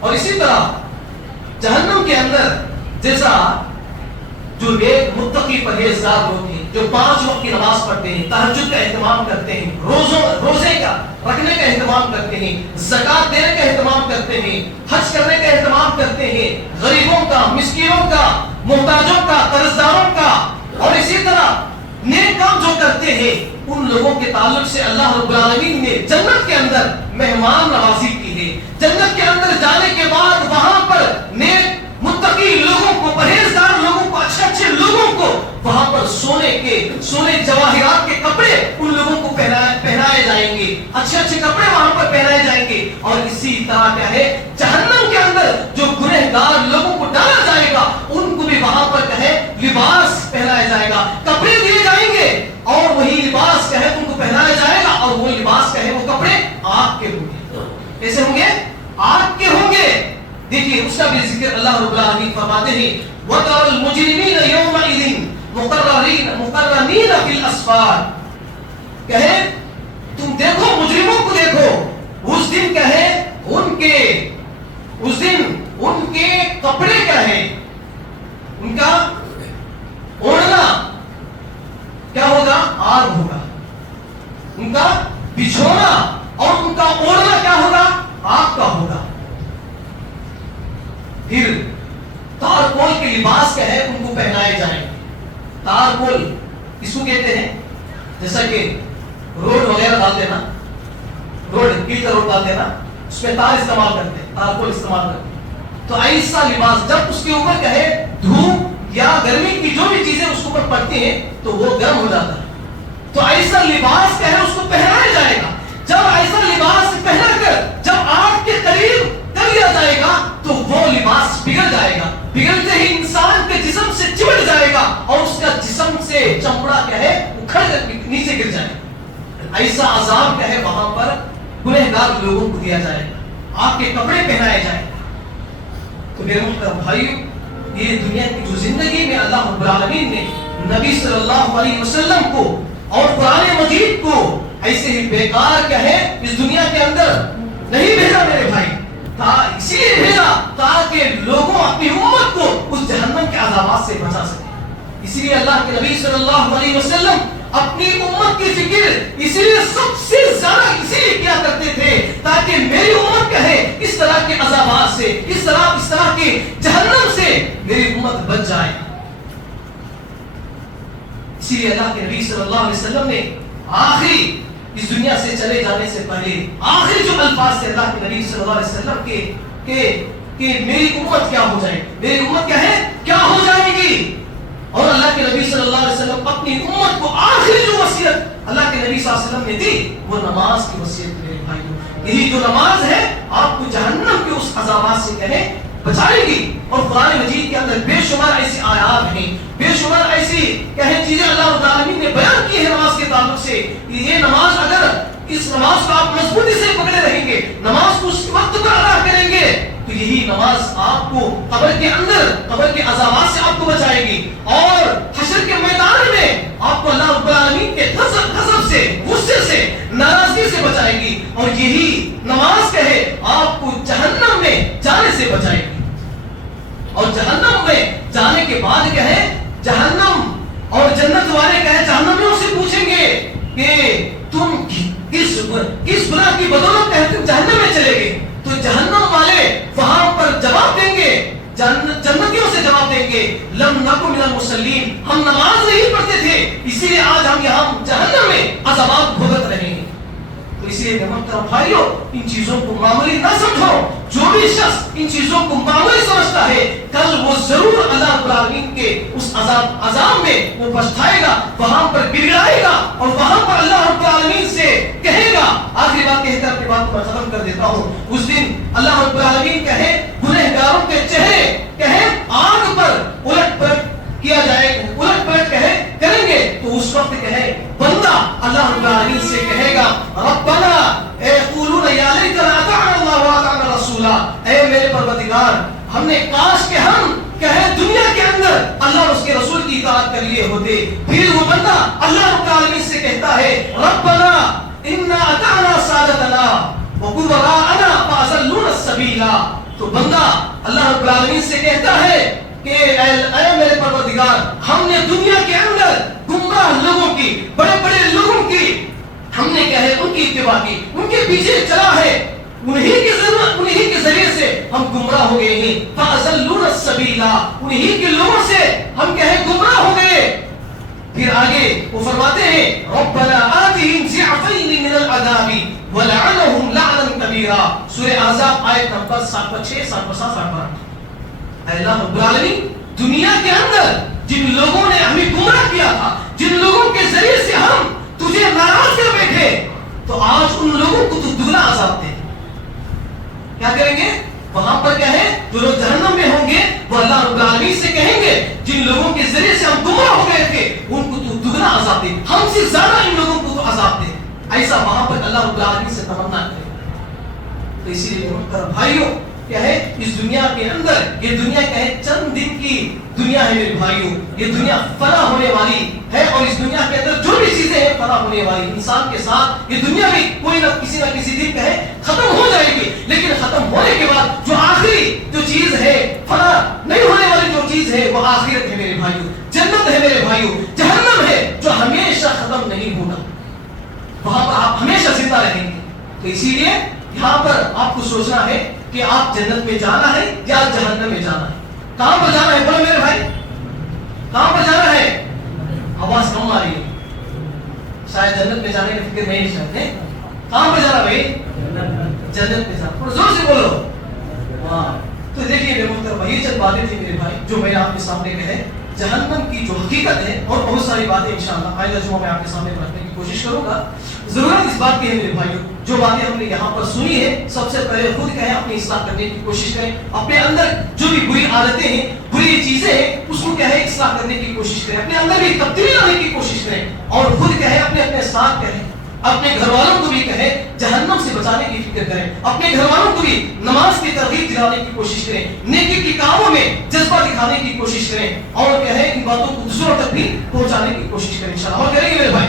اور اسی طرح جہنم کے اندر جیسا جو نیک متقی پرہیزگار لوگ ہیں، جو 5 وقت کی نماز پڑھتے ہیں، تہجد کا اہتمام کرتے ہیں، روزے کا رکھنے کا اہتمام کرتے ہیں، زکات دینے کا اہتمام کرتے ہیں، حج کرنے کا اہتمام کرتے ہیں، غریبوں کا، مسکینوں کا، محتاجوں کا، قرض داروں کا، اور اسی طرح نیک کام جو کرتے ہیں، ان لوگوں کے تعلق سے اللہ رب العالمین نے جنت کے اندر مہمان نوازی کی ہے۔ جنت کے اندر جانے کے بعد وہاں پر نیک متقی لوگوں کو، پرہیزگار لوگوں کو، اچھے لوگوں کو وہاں پر سونے جواہرات کے کپڑے ان لوگوں کو پہنائے جائیں گے، اچھے کپڑے وہاں پر پہنائے جائیں گے۔ اور اسی طرح کیا ہے جہنم کے اندر جو گنہگار لوگوں کو ڈالا جائے گا ان کو بھی وہاں پر کیا ہے لباس پہنایا جائے گا، کپڑے دیے جائیں گے، اور وہی لباس کیا ہے ان کو پہنایا جائے گا، اور وہ لباس کیا ہے وہ کپڑے آگ کے ہوں گے۔ کیسے ہوں گے؟ آگ کے ہوں گے۔ دیکھیے اس کا بھی ذکر اللہ رب العالمین فرماتے ہیں وَتَرَى الْمُجْرِمِينَ يَوْمَئِذٍ مُقَرَّنِينَ فِي الْأَصْفَادِ، کہے تم دیکھو مجرموں کو دیکھو، اس دن کہے ان کے کپڑے کیا ہے، ان کا اوڑھنا کیا ہوگا؟ آگ ہوگا، ان کا بچھونا اور ان کا اوڑھنا کیا ہوگا؟ آگ کا ہوگا۔ پھر تارکول کے لباس کیا ہے ان کو پہنائے جائیں گے۔ تارکول اس کو کہتے ہیں جیسا کہ روڈ وغیرہ ڈالتے نا، روڈ کی روڈ ڈالتے نا، اس میں تار استعمال کرتے ہیں، تارکول استعمال کرتے ہیں۔ تو ایسا لباس جب اس کے اوپر کیا ہے دھوپ یا گرمی کی جو بھی چیزیں اس کے اوپر پڑتی ہیں تو وہ گرم ہو جاتا ہے، تو ایسا لباس کیا ہے اس کو پہنایا جائے گا۔ جب ایسا لباس پہنا کر جب آگ کے قریب کر لیا جائے گا تو وہ لباس پگھل جائے گا، پگھلتے ہی انسان کے جسم سے چمٹ جائے گا اور اس کا جسم سے چمڑا کیا ہے اکھڑ کر نیچے گر جائے گا۔ ایسا عذاب کیا ہے وہاں پر گنہگار لوگوں کو دیا جائے گا، آگ کے کپڑے پہنائے جائیں گے۔ تو میرے محترم بھائیو، یہ دنیا کی جو زندگی میں اللہ رب العالمین نے نبی صلی اللہ علیہ وسلم کو اور قرآن مجید کو ایسے ہی بیکار کیا ہے اس دنیا کے اندر نہیں بھیجا میرے بھائی، اسی لیے بھیجا تاکہ لوگوں اپنی امت کو اس جہنم کے عذابات سے بچا سکے۔ اسی لیے اللہ کے نبی صلی اللہ علیہ وسلم اپنی امت کی فکر اسی لیے سب سے زیادہ اسی لیے کیا کرتے تھے تاکہ میری امت کیا ہے اس طرح کے عذابات سے، اس طرح کے جہنم سے میری امت بچ جائے۔ اسی لیے اللہ کے نبی صلی اللہ علیہ وسلم نے آخری اس دنیا سے چلے جانے سے پہلے آخری جو الفاظ سے اللہ کے نبی صلی اللہ علیہ وسلم کہ میری امت کیا ہو جائے، میری امت کیا ہے کیا ہو جائے گی، اور اللہ کے نبی صلی اللہ علیہ وسلم اپنی امت کو آخری جو وصیت اللہ کے نبی صلی اللہ علیہ وسلم نے دی وہ نماز کی وصیت میرے بھائیوں۔ یہی جو نماز ہے آپ کو جہنم کے اس عذابات سے کیا ہے بچائے گی۔ اور قرآن مجید کے اندر بے شمار ایسی آیات ہیں، بے شمار ایسی کہیں چیزیں اللہ رب العالمین نے بیان کی ہے نماز کے تعلق سے۔ یہ نماز اگر اس نماز کو آپ مضبوطی سے پکڑے رہیں گے، نماز کو اس وقت پر ادا کریں گے تو یہی نماز آپ کو قبر کے اندر قبر کے عذابات سے آپ کو بچائے گی، اور حشر کے میدان میں آپ کو اللہ رب العالمین کے غضب سے، غصے سے، ناراضگی سے بچائے گی، اور یہی نماز کہے آپ کو جہنم میں جانے سے بچائے گی۔ اور جہنم میں جانے کے بعد کیا ہے جہنم اور جنت والے کیا ہے جہنمیوں سے پوچھیں گے کہ تم کس گناہ کی بدولت تم جہنم میں چلے گئے، تو جہنم والے وہاں پر جواب دیں گے، جنتیوں سے جواب دیں گے لم نکن من المصلین، ہم نماز نہیں پڑھتے تھے اسی لیے آج ہم یہاں جہنم میں عذابات بھگت رہے ہیں۔ تو اس لیے محترم بھائیوں ان چیزوں کو معمولی نہ سمجھو، جو بھی شخص ان چیزوں کو معمولی سمجھتا ہے کل وہ ضرور اللہ رب العالمین کے اس عذاب میں وہ پچھتائے گا، وہاں پر گڑگڑائے گا اور وہاں پر اللہ رب العالمین سے کہے گا. آخری بات کہتے ہیں، اپنی بات کو میں ختم کر دیتا ہوں. اس دن اللہ رب العالمین کہے گنہگاروں کے چہرے کہے آگ پر الٹ پلٹ کیا جائے، الٹ پلٹ کہے کریں گے، تو اس وقت کہے بندہ اللہ رب العالمین سے کہے گا ربنا یقولون یا لیتنا اطعنا اللہ واطعنا رسولا، اے میرے پروردگار ہم نے کاش کہ ہم کہے دنیا کے اندر اللہ اور اس کے رسول کی اطاعت کر لیے ہوتے. پھر وہ بندہ اللہ رب العالمین سے کہتا ہے ربنا انا اطعنا سادتنا وکبراءنا فاضلونا السبیلا. تو بندہ اللہ رب العالمین سے کہتا ہے کہ اے میرے پروردگار ہم نے دنیا کے اندر گمراہ لوگوں کی، بڑے بڑے لوگوں کی ہم نے کہے ان کی اتباع کی، ان کے پیچھے چلا ہے، انہی کے ذریعے سے ہم گمراہ ہو گئے ہیں. فاضلونا السبیلا، انہی کے لوگوں سے ہم کہے گمراہ ہو گئے. پھر آگے وہ فرماتے ہیں ربنا آتهم ضعفین من العذاب ولعنهم لعنا کبیرا. سورہ احزاب آیت نمبر 6 7 8. اللہ رب العالمین دنیا کے اندر جن لوگوں نے ہمیں گمراہ کیا تھا، جن لوگوں کے ذریعے سے ہم تجھے ناراض کر بیٹھے، تو آج ان لوگوں کو تو دگنا عذاب دے. کیا کریں گے؟ وہاں پر کیا ہے جو لوگ جہنم میں ہوں گے وہ اللہ رب العالمین سے کہیں گے جن لوگوں کے ذریعے سے ہم گمراہ ہو گئے تھے ان کو تو دگنا عذاب دے، ہم سے زیادہ ان لوگوں کو تو عذاب دے. ایسا وہاں پر اللہ رب العالمین سے تمنا کرے. تو اسی لیے محترم بھائیوں کیا ہے اس دنیا کے اندر، یہ دنیا کیا ہے چند دن کی دنیا ہے میرے بھائیوں. یہ دنیا فنا ہونے والی ہے اور اس دنیا کے اندر جو بھی چیزیں ہیں فنا ہونے والی. انسان کے ساتھ یہ دنیا بھی کوئی نہ کسی دن کیا ہے ختم ہو جائے گی، لیکن ختم ہونے کے بعد جو آخری جو چیز ہے فنا نہیں ہونے والی جو چیز ہے وہ آخرت ہے میرے بھائیوں، جنت ہے میرے بھائیوں. جہنم ہے جو ہمیشہ ختم نہیں ہوگا، وہاں پر آپ ہمیشہ زندہ رہیں گے. تو اسی لیے یہاں پر آپ کو سوچنا ہے کہ آپ جنت میں جانا ہے یا جہنم میں جانا ہے. کہاں پر جانا ہے بولو میرے بھائی، کہاں پر جانا ہے؟ آواز کم آ رہی ہے، شاید جنت میں جانے کی فکر نہیں چاہتے. کہاں پر جانا بھائی؟ جنت میں جانا. زور سے بولو. تو دیکھیے میرے محترم یہ چند باتیں تھی میرے بھائی جو میں نے آپ کے سامنے کہے. جہنم کی جو حقیقت ہے اور بہت ساری باتیں انشاءاللہ آئندہ جمعہ میں آپ کے سامنے رکھنے کی کوشش کروں گا. ضرورت اس بات کی ہے میرے بھائیوں جو باتیں ہم نے یہاں پر سنی ہے سب سے پہلے خود کہیں اپنی اصلاح کرنے کی کوشش کریں. اپنے اندر جو بھی بری عادتیں ہیں، بری چیزیں ہیں، اس کو کہیں اصلاح کرنے کی کوشش کریں. اپنے اندر بھی تبدیلی لانے کی کوشش کریں اور خود کہیں اپنے ساتھ کہیں، اپنے گھر والوں کو بھی کہیں جہنم سے بچانے کی فکر کریں. اپنے گھر والوں کو بھی نماز کی ترغیب دلانے کی کوشش کریں، نیکی کے کاموں میں جذبہ دکھانے کی کوشش کریں اور کہیں ان باتوں کو دوسروں تک بھی پہنچانے کی کوشش کریں. انشاءاللہ اور کریں گے میرے بھائی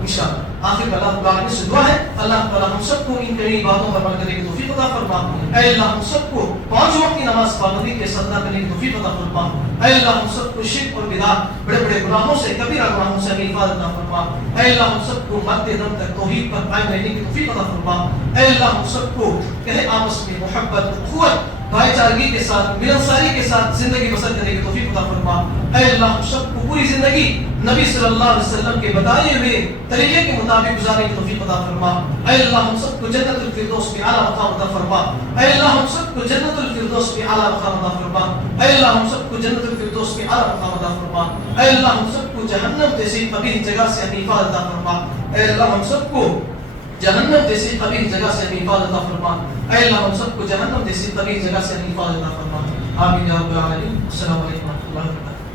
انشاءاللہ. آخر میں اللہ تعالیٰ سے دعا ہے اللہ تعالیٰ ہم سب کو ان کئی باتوں پر عمل کرنے کی توفیق عطا فرما. اے اللہ ہم سب کو 5 وقت کی نماز پابندی کے صدقہ کرنے کی توفیق عطا فرما. اے اللہ ہم سب کو شرک اور بدعت بڑے بڑے گناہوں سے کبیرہ گناہوں سے حفاظت عطا فرما. اے اللہ ہم سب کو مرتے دم تک توحید پر قائم رہنے کی توفیق عطا فرما. اے اللہ ہم سب کو کہے آپس میں محبت، اخوت، بھائی چارگی کے ساتھ، ملنساری کے ساتھ زندگی بسر کرنے کی توفیق عطا فرما. اے اللہ ہم سب کو پوری زندگی نبی صلی اللہ علیہ وسلم کے بتائے ہوئے طریقے کے مطابق گزارنے کی توفیق عطا فرما. اے اللہ ہم سب کو جنت الفردوس میں اعلیٰ مقام عطا فرما. اے اللہ ہم سب کو جنت الفردوس میں اعلیٰ مقام عطا فرما. اے اللہ ہم سب کو جنت الفردوس میں اعلیٰ مقام عطا فرما. اے اللہ ہم سب کو جہنم جیسی قبیح جگہ سے حفاظت عطا فرما. اے اللہ ہم سب کو جہنم جیسی قبیح جگہ سے حفاظت عطا فرما. اے اللہ ہم سب کو جہنم جیسی قبیح جگہ سے حفاظت عطا فرما. آمین یا رب العالمین. السلام علیکم و رحمۃ اللہ وبرکاتہ.